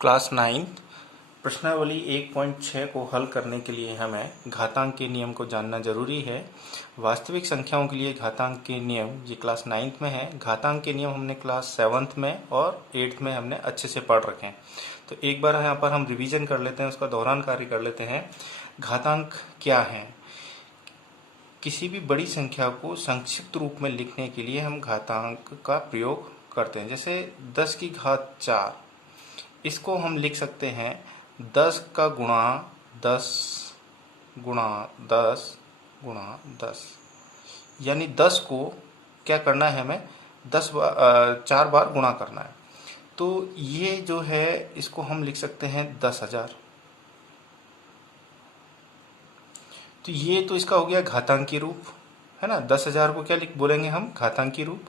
Class 9 प्रश्नावली 1.6 को हल करने के लिए हमें घातांक के नियम को जानना जरूरी है। वास्तविक संख्याओं के लिए घातांक के नियम ये क्लास 9 में है। घातांक के नियम हमने क्लास 7 में और 8 में हमने अच्छे से पढ़ रखे हैं। तो एक बार यहाँ पर हम रिवीजन कर लेते हैं, उसका दोहरान कार्य कर लेते हैं। घातांक क्या है? किसी भी बड़ी संख्या को संक्षिप्त रूप में लिखने के लिए हम घातांक का प्रयोग करते हैं। जैसे 10 की घात 4, इसको हम लिख सकते हैं 10 का गुणा 10 गुणा 10 गुणा 10, यानी 10 को क्या करना है, हमें 4 बार गुणा करना है। तो ये जो है इसको हम लिख सकते हैं 10,000। तो ये तो इसका हो गया घातांकी रूप, है ना। 10,000 को क्या बोलेंगे हम? घातांकी रूप।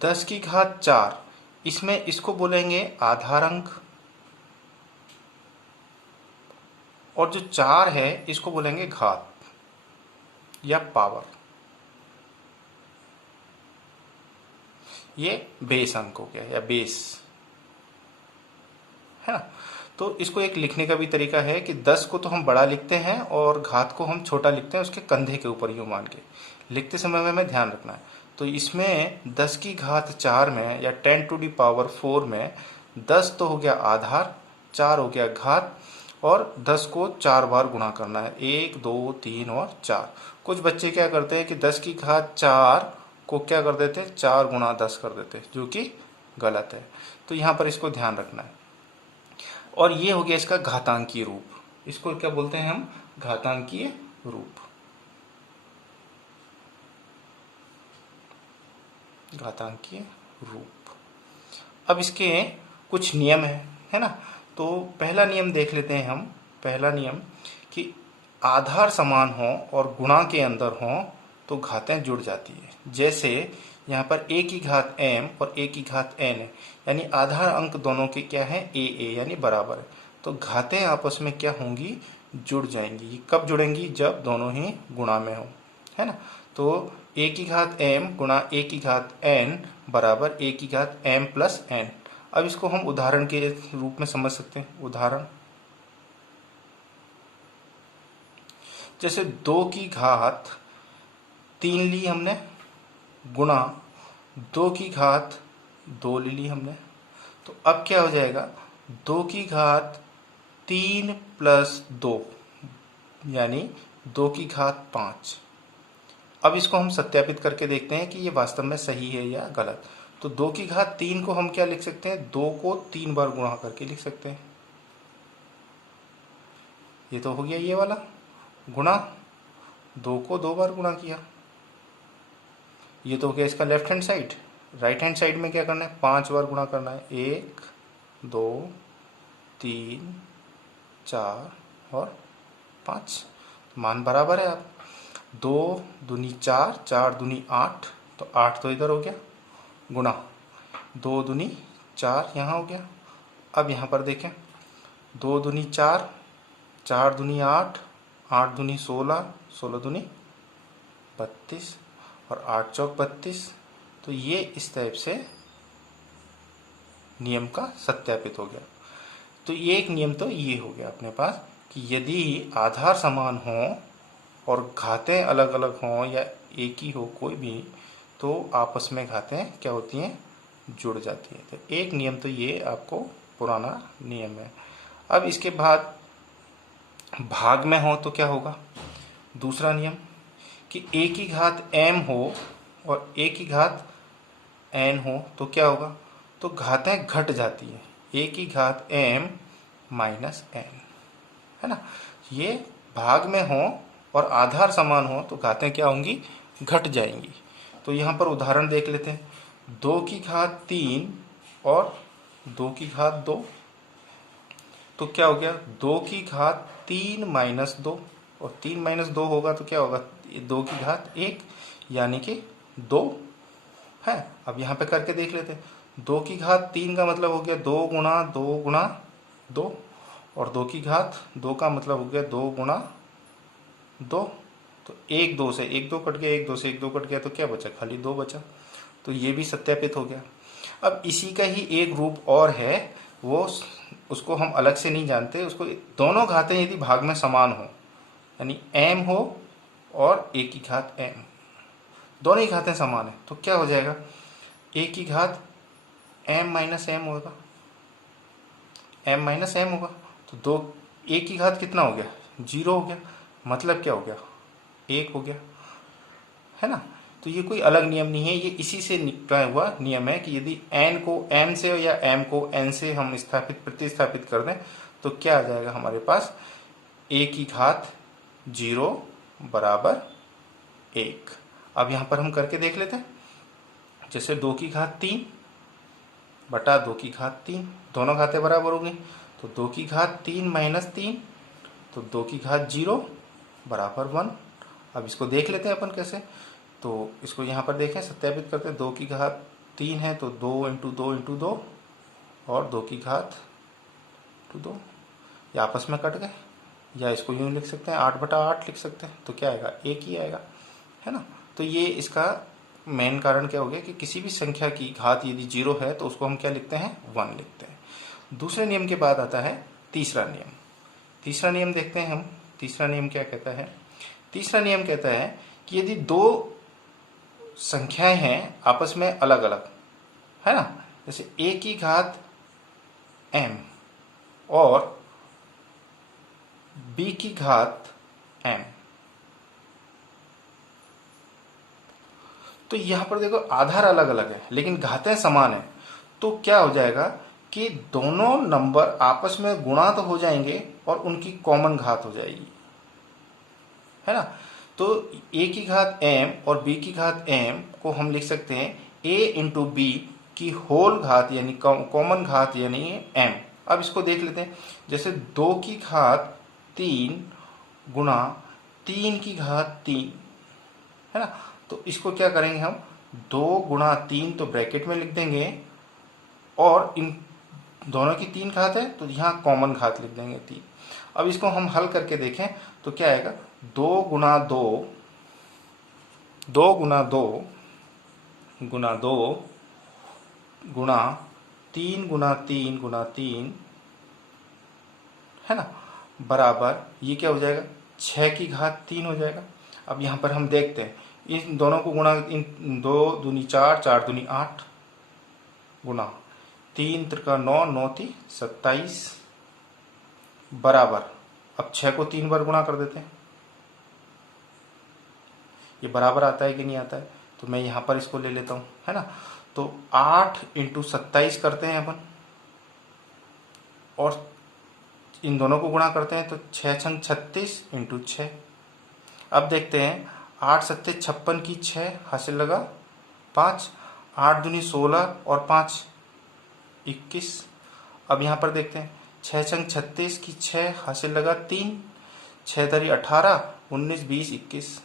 10 की घात 4, इसमें इसको बोलेंगे आधार अंक, और जो 4 है इसको बोलेंगे घात या पावर। ये बेस अंक हो गया या बेस, है ना। तो इसको एक लिखने का भी तरीका है कि 10 को तो हम बड़ा लिखते हैं और घात को हम छोटा लिखते हैं, उसके कंधे के ऊपर यूं मान के। लिखते समय में हमें ध्यान रखना है। तो इसमें 10 की घात 4 में या 10 टू दी पावर 4 में 10 तो हो गया आधार, 4 हो गया घात, और 10 को 4 बार गुणा करना है, 1 2 3 और 4। कुछ बच्चे क्या करते हैं कि 10 की घात 4 को क्या कर देते, 4 गुणा 10 कर देते, जो कि गलत है। तो यहाँ पर इसको ध्यान रखना है। और ये हो गया इसका घातांकीय रूप। इसको क्या बोलते हैं हम? घातांकीय रूप। घातांकीय रूप। अब इसके कुछ नियम है ना। तो पहला नियम देख लेते हैं हम। पहला नियम कि आधार समान हो और गुणा के अंदर हो तो घातें जुड़ जाती है। जैसे यहाँ पर a की घात m और a की घात n है, यानी आधार अंक दोनों के क्या है? a यानी बराबर है। तो घातें आपस में क्या होंगी? जुड़ जाएंगी। कब जुड़ेंगी? जब दोनों ही गुणा में हो, है ना। तो a की घात m गुणा a की घात n बराबर a की घात m प्लस n। अब इसको हम उदाहरण के रूप में समझ सकते हैं। उदाहरण जैसे 2 की घात 3 ली हमने, गुणा 2 की घात 2 ले ली हमने। तो अब क्या हो जाएगा? 2 की घात 3 प्लस 2 यानी 2 की घात 5। अब इसको हम सत्यापित करके देखते हैं कि ये वास्तव में सही है या गलत। तो 2 की घात 3 को हम क्या लिख सकते हैं? 2 को 3 बार गुणा करके लिख सकते हैं। ये तो हो गया ये वाला गुणा, 2 को 2 बार गुणा किया। ये तो हो गया इसका left hand side. Right hand side में क्या करना है? 5 बार गुणा करना है, 1 2 3 4 और 5। मान बराबर है। आप 2 दूनी 4, 4 दूनी 8, तो 8 तो इधर हो गया, गुणा 2 दूनी 4 यहाँ हो गया। अब यहाँ पर देखें, 2 दूनी 4, 4 दूनी 8, 8 दूनी 16, 16 दूनी 32 और 8 चौक 32। तो ये इस टाइप से नियम का सत्यापित हो गया। तो ये एक नियम तो ये हो गया अपने पास कि यदि आधार समान हो और घातें अलग अलग हों या एक ही हो कोई भी, तो आपस में घातें क्या होती हैं? जुड़ जाती है। तो एक नियम तो ये आपको पुराना नियम है। अब इसके बाद भाग में हो तो क्या होगा? दूसरा नियम कि a की घात m हो और a की घात n हो तो क्या होगा? तो घातें घट जाती है, a की घात m माइनस n, है ना। ये भाग में हो और आधार समान हो तो घातें क्या होंगी? घट जाएंगी। तो यहाँ पर उदाहरण देख लेते हैं। 2 की घात 3 और 2 की घात 2, तो क्या हो गया? 2 की घात 3 माइनस 2, और 3 माइनस 2 होगा तो क्या होगा? 2 की घात 1 यानी कि 2 है। अब यहाँ पे करके देख लेते हैं। 2 की घात 3 का मतलब हो गया 2 गुणा 2 गुणा 2, और 2 की घात 2 का मतलब हो गया 2 गुणा 2। तो 1 2 से 1 2 कट गया, 1 2 से 1 2 कट गया, तो क्या बचा? खाली 2 बचा। तो ये भी सत्यापित हो गया। अब इसी का ही एक रूप और है, वो उसको हम अलग से नहीं जानते, उसको दोनों घातें यदि भाग में समान हो, यानी m हो और a की घात m, दोनों ही घातें समान है, तो क्या हो जाएगा, a की घात m माइनस m होगा, m माइनस m होगा। तो दो a की घात कितना हो गया, 0 हो गया, मतलब क्या हो गया, 1 हो गया, है ना। तो ये कोई अलग नियम नहीं है, ये इसी से निकला हुआ नियम है कि यदि n को m से या m को n से हम प्रतिस्थापित कर दें तो क्या आ जाएगा हमारे पास, a की घात 0 बराबर 1। अब यहाँ पर हम करके देख लेते हैं, जैसे 2 की घात 3 बटा 2 की घात 3, दोनों घातें बराबर हो गई, तो 2 की घात 3 माइनस 3, तो 2 की घात 0 बराबर 1। अब इसको देख लेते हैं अपन कैसे, तो इसको यहाँ पर देखें, सत्यापित करते हैं, 2 की घात 3 है तो 2 इंटू 2 इंटू 2 और 2 की घात टू 2, ये आपस में कट गए, या इसको यूँ लिख सकते हैं 8 बटा 8 लिख सकते हैं, तो क्या आएगा, 1 ही आएगा, है ना। तो ये इसका मेन कारण क्या हो गया कि किसी भी संख्या की घात यदि 0 है तो उसको हम क्या लिखते हैं, 1 लिखते हैं। दूसरे नियम के बाद आता है तीसरा नियम। तीसरा नियम देखते हैं हम, तीसरा नियम क्या कहता है। तीसरा नियम कहता है कि यदि दो संख्याएं हैं आपस में अलग अलग, है ना, जैसे a की घात m और b की घात m, तो यहां पर देखो आधार अलग अलग है लेकिन घातें समान है, तो क्या हो जाएगा कि दोनों नंबर आपस में गुणा तो हो जाएंगे और उनकी कॉमन घात हो जाएगी, है ना। तो a की घात m और b की घात m को हम लिख सकते हैं a इंटू बी की होल घात यानी कॉमन घात यानी m। अब इसको देख लेते हैं, जैसे 2 की घात 3 गुणा 3 की घात 3, है ना। तो इसको क्या करेंगे हम, 2 गुणा 3 तो ब्रैकेट में लिख देंगे और इन दोनों की 3 घात है तो यहाँ कॉमन घात लिख देंगे 3। अब इसको हम हल करके देखें तो क्या आएगा, 2 गुणा 2 2 गुणा 2 गुणा 2 गुणा 3 गुणा 3 गुणा 3, है ना, बराबर ये क्या हो जाएगा, 6 की घात 3 हो जाएगा। अब यहाँ पर हम देखते हैं इन दोनों को गुणा, इन 2 दूनी 4 4 दूनी 8 गुणा 3 त्रिका 9 9 ती 27 बराबर, अब 6 को 3 बार गुणा कर देते हैं, ये बराबर आता है कि नहीं आता है, तो मैं यहाँ पर इसको ले लेता हूँ, है ना। तो 8 इंटू 27 करते हैं अपन और इन दोनों को गुणा करते हैं तो 6 छंग 36 इंटू 6। अब देखते हैं 8 सत्ते 56 की 6 हासिल लगा 5, 8 दूनी 16 और 5 21। अब यहाँ पर देखते हैं 6 छंग 36 की 6 हासिल लगा 3, 6 दरी 18 19 20 21।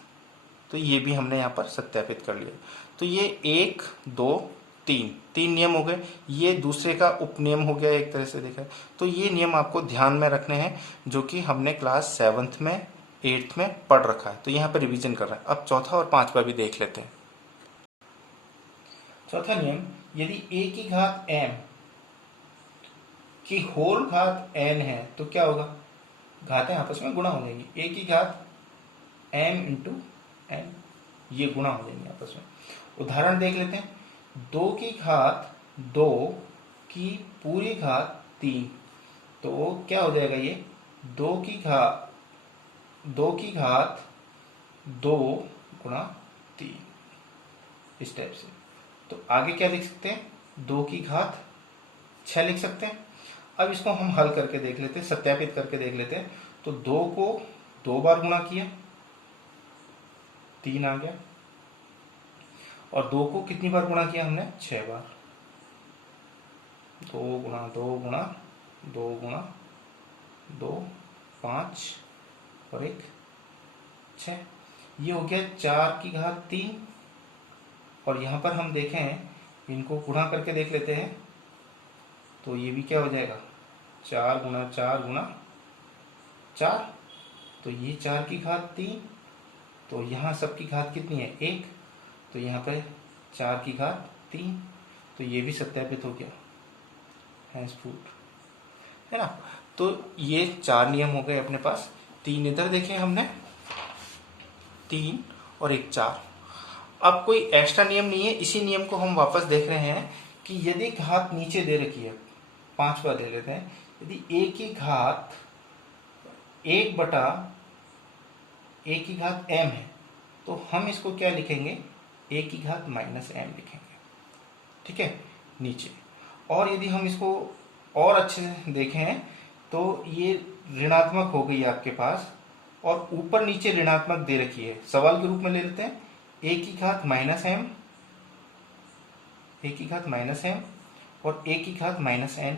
तो ये भी हमने यहाँ पर सत्यापित कर लिया। तो ये 1 2 3 नियम हो गए, ये दूसरे का उपनियम हो गया एक तरह से देखा। तो ये नियम आपको ध्यान में रखने हैं जो कि हमने क्लास 7th में 8th में पढ़ रखा है, तो यहाँ पर रिवीजन कर रहे हैं। अब चौथा और पांचवा भी देख लेते हैं। चौथा नियम, यदि a की घात m की होल घात n है तो क्या होगा, घातें आपस में गुणा हो जाएंगी, a की घात m इंटू n, ये गुणा हो जाएंगे आपस में। उदाहरण देख लेते हैं, 2 की घात 2 की पूरी घात 3, तो क्या हो जाएगा ये 2 की घात 2 गुणा 3, इस टाइप से। तो आगे क्या लिख सकते हैं, 2 की घात 6 लिख सकते हैं। अब इसको हम हल करके देख लेते हैं, सत्यापित करके देख लेते हैं। तो 2 को 2 बार गुणा किया 3 आ गया, और 2 को कितनी बार गुणा किया हमने, 6 बार। 2 गुणा 2 गुणा 2 गुणा 2 5 और 1 6, ये हो गया 4 की घात 3। और यहाँ पर हम देखें, इनको गुणा करके देख लेते हैं, तो ये भी क्या हो जाएगा, 4 गुणा 4 गुणा 4, तो ये 4 की घात 3, तो यहाँ सबकी घात कितनी है, 1, तो यहाँ पर 4 की घात 3, तो ये भी सत्यापित हो गया, हैंस प्रूव्ड। है ना। तो ये 4 नियम हो गए अपने पास, 3 इधर देखे हमने, 3 और एक 4। अब कोई एक्स्ट्रा नियम नहीं है, इसी नियम को हम वापस देख रहे हैं कि यदि घात नीचे दे रखी है, 5वां ले लेते हैं, यदि a की घात 1/a है, तो हम इसको क्या लिखेंगे, a की घात -m लिखेंगे, ठीक है, नीचे। और यदि हम इसको और अच्छे से देखें तो ये ऋणात्मक हो गई आपके पास, और ऊपर नीचे ऋणात्मक दे रखी है, सवाल के रूप में ले लेते हैं, a की घात -m, a की घात -m और a की घात -n।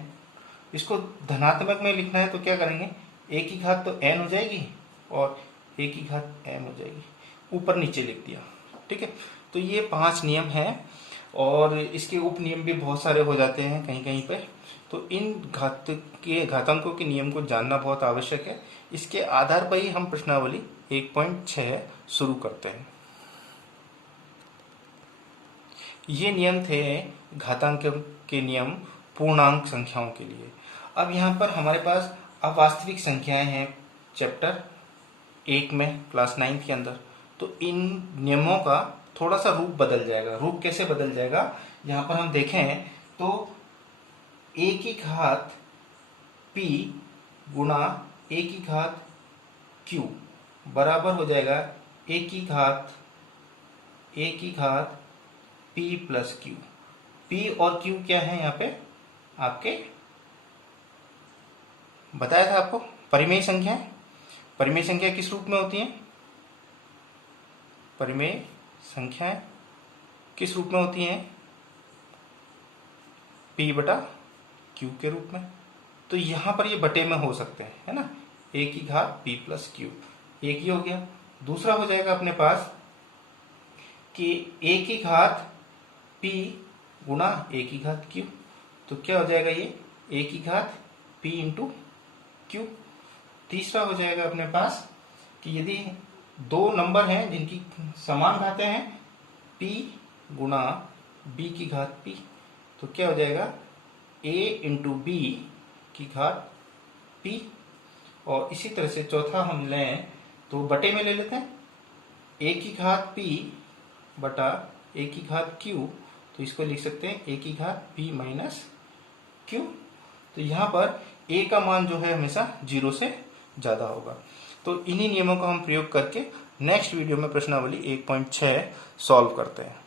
इसको धनात्मक में लिखना है तो क्या करेंगे, a की घात तो n हो जाएगी और a की घात m हो जाएगी, ऊपर नीचे लिख दिया, ठीक है। तो ये 5 नियम हैं और इसके उप नियम भी बहुत सारे हो जाते हैं कहीं कहीं पे। तो इन घातांकों के नियम को जानना बहुत आवश्यक है। इसके आधार पर ही हम प्रश्नावली 1.6 शुरू करते हैं। ये नियम थे घातांक के नियम पूर्णांक संख्याओं के लिए। अब यहाँ पर हमारे पास अवास्तविक संख्याएं हैं चैप्टर 1 में, क्लास 9 के अंदर। तो इन नियमों का थोड़ा सा रूप बदल जाएगा। रूप कैसे बदल जाएगा, यहाँ पर हम देखें तो a की घात p गुणा a की घात q बराबर हो जाएगा a की घात p प्लस q। p और q क्या है यहाँ पे आपके, बताया था आपको, परिमेय संख्या। परिमेय संख्या किस रूप में होती है, परिमेय संख्याएं किस रूप में होती हैं, p बटा q के रूप में। तो यहां पर ये बटे में हो सकते हैं, है ना, a की घात p प्लस q, एक ही हो गया। दूसरा हो जाएगा अपने पास कि a की घात p गुणा a की घात q। तो क्या हो जाएगा ये a की घात p इंटू q। तीसरा हो जाएगा अपने पास कि यदि 2 नंबर हैं जिनकी समान घातें हैं, p गुणा b की घात p, तो क्या हो जाएगा a इंटू b की घात p। और इसी तरह से चौथा हम लें तो बटे में ले लेते हैं, a की घात p बटा a की घात q। तो इसको लिख सकते हैं a की घात p माइनस q। तो यहाँ पर a का मान जो है हमेशा 0 से ज़्यादा होगा। तो इन्हीं नियमों का हम प्रयोग करके नेक्स्ट वीडियो में प्रश्नावली 1.6 सॉल्व करते हैं।